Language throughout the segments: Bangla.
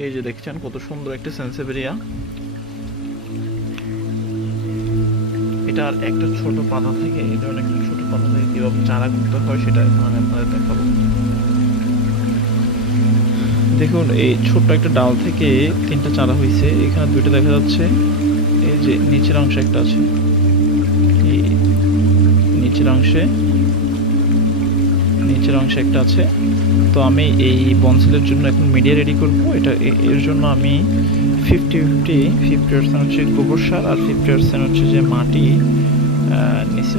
এই যে দেখছেন কত সুন্দর একটা সেন্সেভেরিয়া। এটার একটা ছোট পাতা থেকে, এই ধরনের একটা ছোট পাতা থেকে কীভাবে চারা করতে হয় সেটা এখন আমি আপনাদের দেখাবো। দেখুন এই ছোট্ট একটা ডাল থেকে 3টা চারা হয়েছে। এখানে 2টা দেখা যাচ্ছে, এই যে নিচের অংশে একটা আছে, এই নিচের অংশে একটা আছে। তো আমি এই বনসেলের জন্য এখন মিডিয়া রেডি করব। এর জন্য আমি 50% হচ্ছে গোবর সার আর 50% হচ্ছে যে মাটি নিচে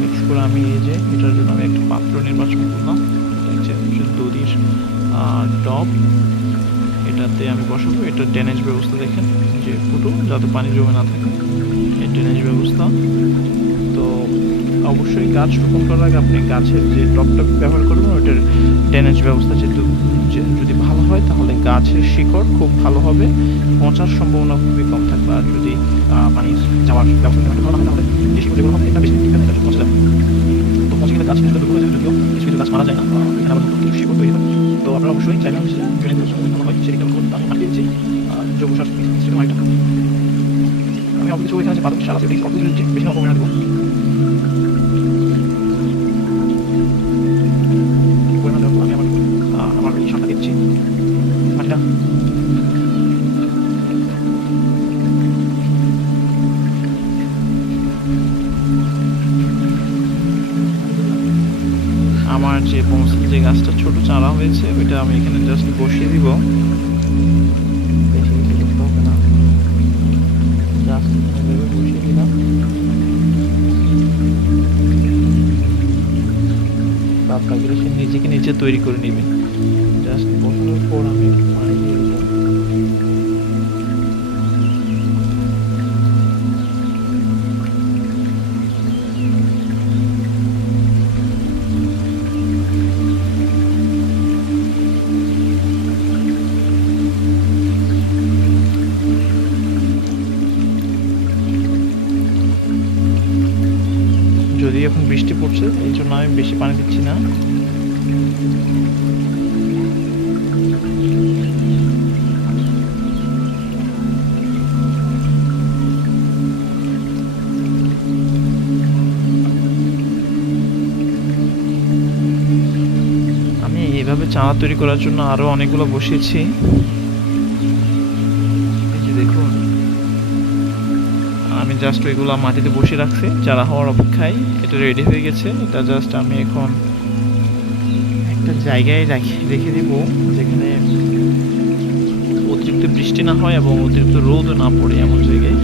মিক্স করে আমি এই যে এটার জন্য আমি একটা পাত্র নির্বাচন করলাম, দড়ির টপ, এটাতে আমি বসাবো। এটা ড্রেনেজ ব্যবস্থা দেখেন যে ফুটো, যাতে পানি জমে না থাকে, এই ড্রেনেজ ব্যবস্থা। তো অবশ্যই গাছ রোপণ করার আগে আপনি গাছের যে টপটা ব্যবহার করবেন ওইটার ড্রেনেজ ব্যবস্থা যেহেতু যদি ভালো হয় তাহলে গাছের শিকড় খুব ভালো হবে, পচার সম্ভাবনা খুবই কম থাকবে। আর যদি পানি যাওয়ার ব্যবস্থা ভালো না হয় তাহলে যে শিকড় হবে এটা বেশি পচে যাবে। তো পচে গেলে গাছ কিছুটা দুর্বল হয়ে যাবে, যদিও কিছু কিছু গাছ মারা যায় না, এখানে আবার নতুন শিকড় তৈরি হয়। তো আপনারা অবশ্যই চাইলাম ড্রেনেজ ব্যবস্থা ভালো হয় সেদিকে আমি মাটি দিচ্ছি জৈব সার মিশ্রিত মাটিটা। আমি অল্প কিছু এখানে যে প্রাথমিক সার আছে অল্প কিছু দিচ্ছি, বেশি অল্প করে দেবো। আমার যে বনসাই যে গাছটা ছোট চারা হয়েছে ওইটা আমি এখানে জাস্ট বসিয়ে দিব। বেশি কিছু করতে হবে না, জাস্ট এভাবে বসিয়ে দিলাম। পাতাগুলো সে নিজেকে নিজে তৈরি করে নেবে। জাস্ট বসানোর পর আমি পানি দিয়ে দেবো। যদি এখন বৃষ্টি পড়ছে এই জন্য আমি বেশি পানি দিচ্ছি না। আমি এইভাবে চারা তৈরি করার জন্য আরো অনেকগুলো বসিয়েছি। এই যে দেখুন আমি জাস্ট ওইগুলো মাটিতে বসিয়ে রাখছি চারা হওয়ার অপেক্ষায়। এটা রেডি হয়ে গেছে। এটা জাস্ট আমি এখন একটা জায়গায় রেখে দিব যেখানে অতিরিক্ত বৃষ্টি না হয় এবং অতিরিক্ত রোদও না পড়ে, এমন জায়গায়।